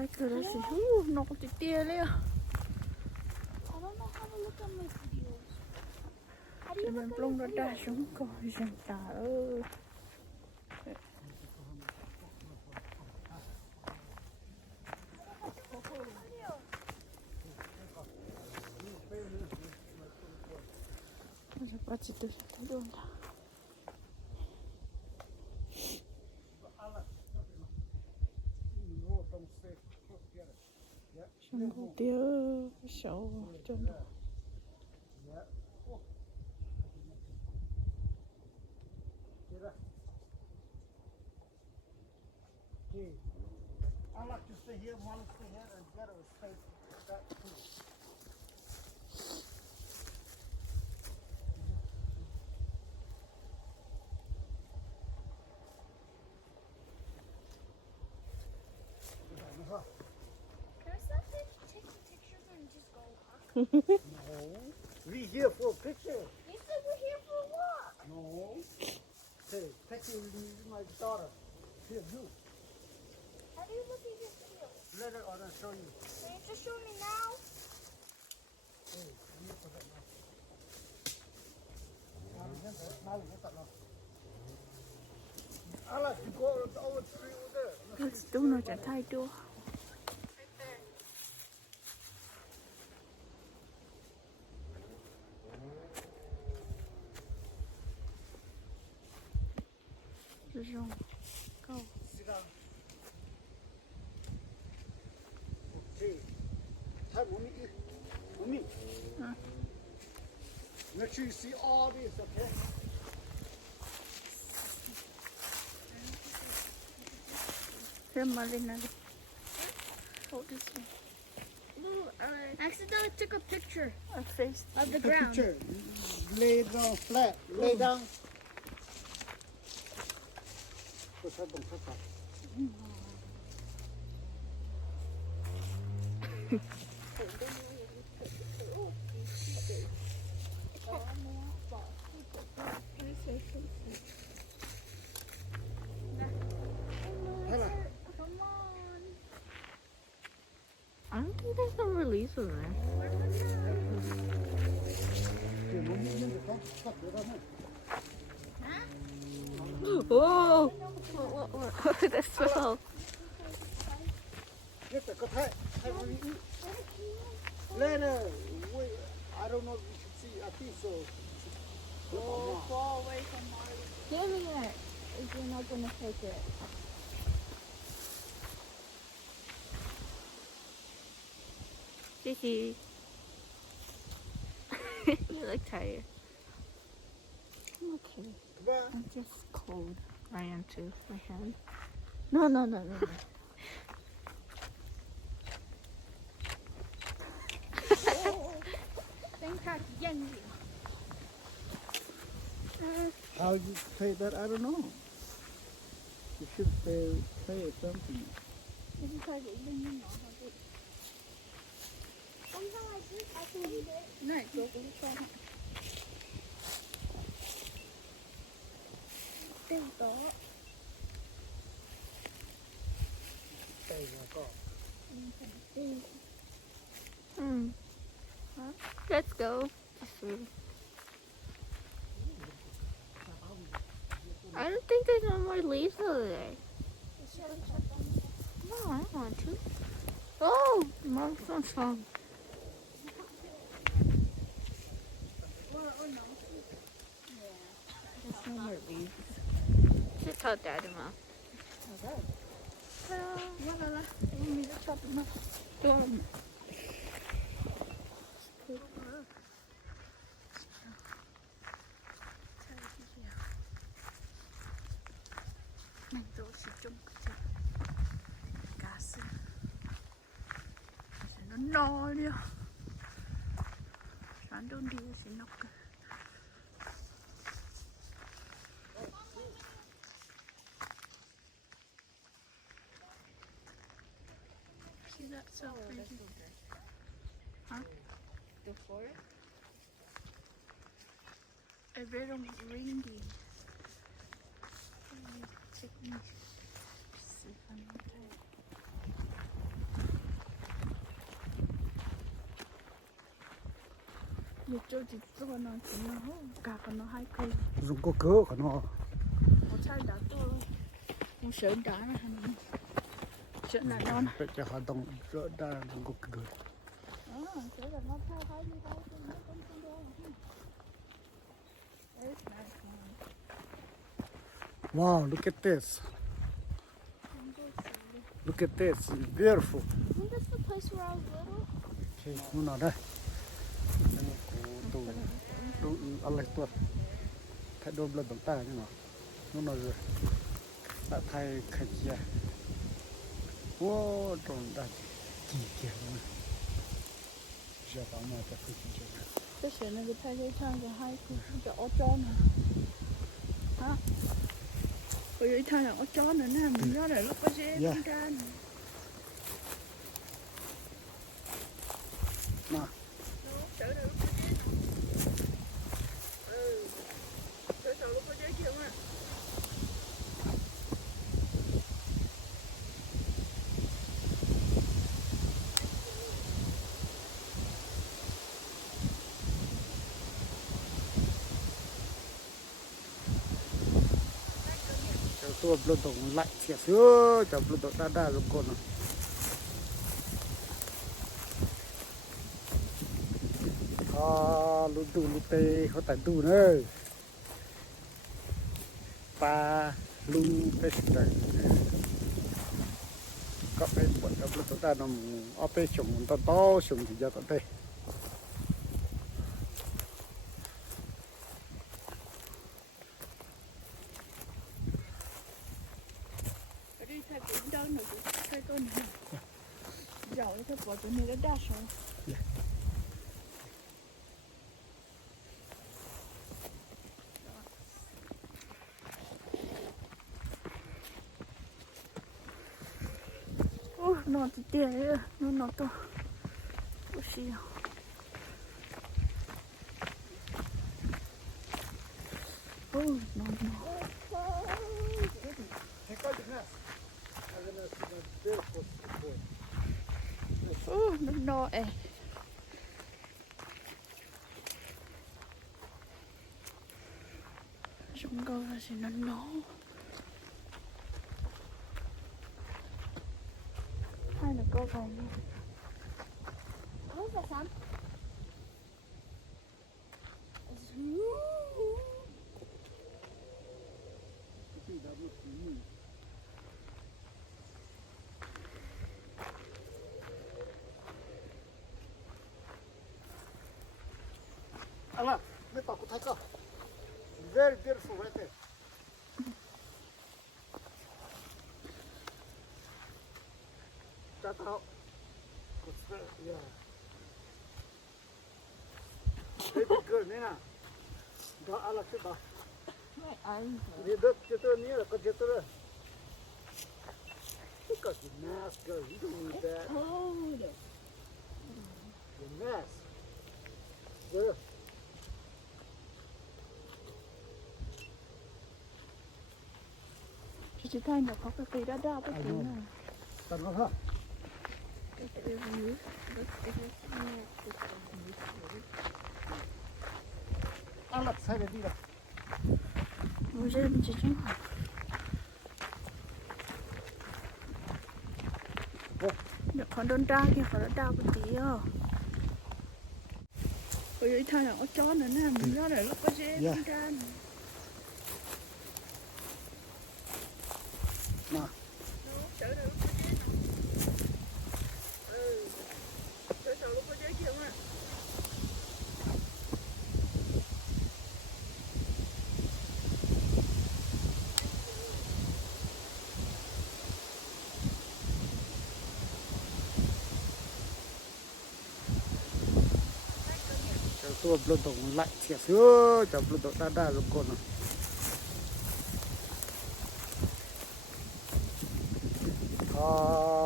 Hai cửa đó xí nó có tia đấy à. I don't know how to look at my videos. How do Thì you mình look at plong your nó đa videos? xuống coi rằng ta ơi. Może patrzę tu się to wygląda. Xong có tia sầu cho nó. I like to stay here, one stay here, and the other stay that too. Can I stop taking pictures and just go walk? No, we here for a picture. You said we're here for a walk. No, hey, picture with my daughter. Here, you. How do you look at your videos? Later on, I'll show you. Can you just show me now? Hey, you put that now. Now, look at now. I like to go over the tree over there. Cái chú nó sẽ thay đua. Rong câu. Sit down. Okay. Hi, mommy. Mommy. Huh? Make sure you see all this, okay? Thêm mà lên này đi. Hold this one. I accidentally took a picture A face. of the The ground. picture. Lay down flat. Lay down. Put that on top. Hello. Come on. I don't think there's no release of that. Okay, mommy, you need to stop it, right? Whoa! What? That's so. Get the cut. Hey, mommy. Later. Wait. I don't know if you can see. I think so. Oh, fall away from Marty. Give me it. If you're not gonna take it. Gigi. You look tired. I'm okay. Goodbye. I'm just cold. I am too. My hand. No, no, no, no. no. Think I can How you say that? I don't know. You should say something. Sometimes I can eat it. Này, tôi cũng cho nó. Tiêu đó. Say go. Let's go. I don't think there's no more leaves over there. No, I don't want to. Oh, mom's on phone. There's no more leaves. Should tell Dad him off. You want me to chop them up? Storm. Mình tôi sẽ chung cá sấu. Nó no đi. Sáng đón đi sẽ nóc. See that so pretty? Huh? The forest? I read on ringy. Check me. See if I'm okay. giờ cho chị cho nó chỉ nó cả con nó hai cây dùng có cớ của nó một chai đá to một sợi đá này chuyện này non để cho họ đồng rỡ ra dùng có cớ sẽ là nó thay hai đi hai nó cũng không đâu wow, look at this. Look at this, it's beautiful. Isn't this the place where I was little? Okay, nó nào đây? Tụ ăn lại tuột. Thay đôi lần ta như nào? Nó nào rồi? Đã thay khai chia. Wow, tròn đã kỳ kìa luôn. Giờ tao mà ta cứ kỳ kìa. cái sợi này cái thay cái thang cái hai cái ổ chó này hả? Bây giờ thang là ổ chó nữa nè, mình nhớ là lúc có dễ không ra nè. Nào. Tôi belum tahu like siapa, saya belum tahu ada rukun. Lu tu lu teh, họ tại tu nữa. Pa lu pesta. Có phải bọn tôi belum tahu ada nom apa sung to sung thì giờ tao đi thay cái đó nữa thay con này giàu cái bỏ chỗ này nó đa số nó thì tiền đấy nó to bớt xíu nó nó ê chúng tôi là gì nó hai là cô còn What was that sound? Allah, ini takut haka. Very beautiful right there. Tak tahu. Yeah. Baby girl ni na. Dah alat tu dah. Ni dah jatuh ni lah, kau jatuh lah. Look at the mask, girl. You don't need that. Cold. The mask. Girl. chị thay nó có cái cây đa đa cái cây này Tận không hả? Ăn lật sai để đi đâu? Bây giờ mình chỉ chung được còn đơn đa kia còn đơn đa một tí à bây giờ thay là có chó nữa nè mình nhớ là lúc có dễ không ra nè Nào. Tôi belum tahu like siapa, saya belum tahu ada rukun.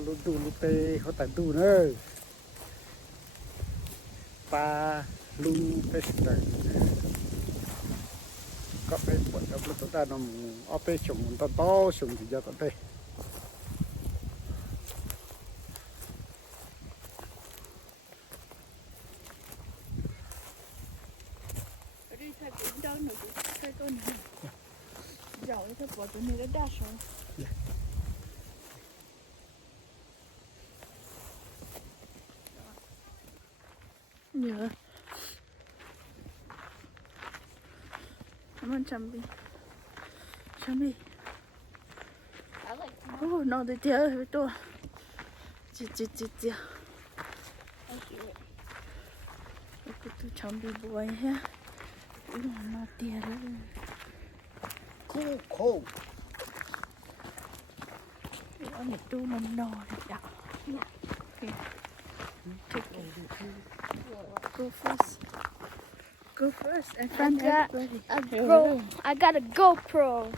Lu tu lu teh, họ tại tu nữa. Pa lu pesta. Có phải bọn tôi belum tahu ada nom apa sung to sung thì giờ tao Ito po, ito nila dash, oh. Yeah. Yeah. Come on, Chambi. Chambi. I like Oh, no, they tell her to. Look at the Chambi boy here. Oh, not there. cool Anh tu mình nò dạ. Okay. Take it. Go first. Go first in front of everybody. I got a GoPro.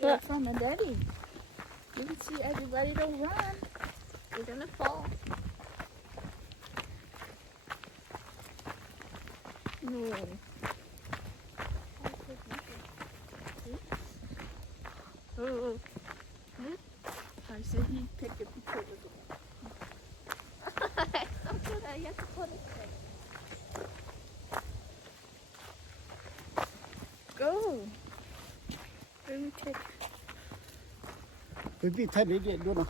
Yeah, from a daddy. You can see everybody. Don't run. You're gonna fall. No. Oh. I said he picked a picture of it. Don't do that. You have to put it there. Go. Let me take. baby thay để điện luôn nào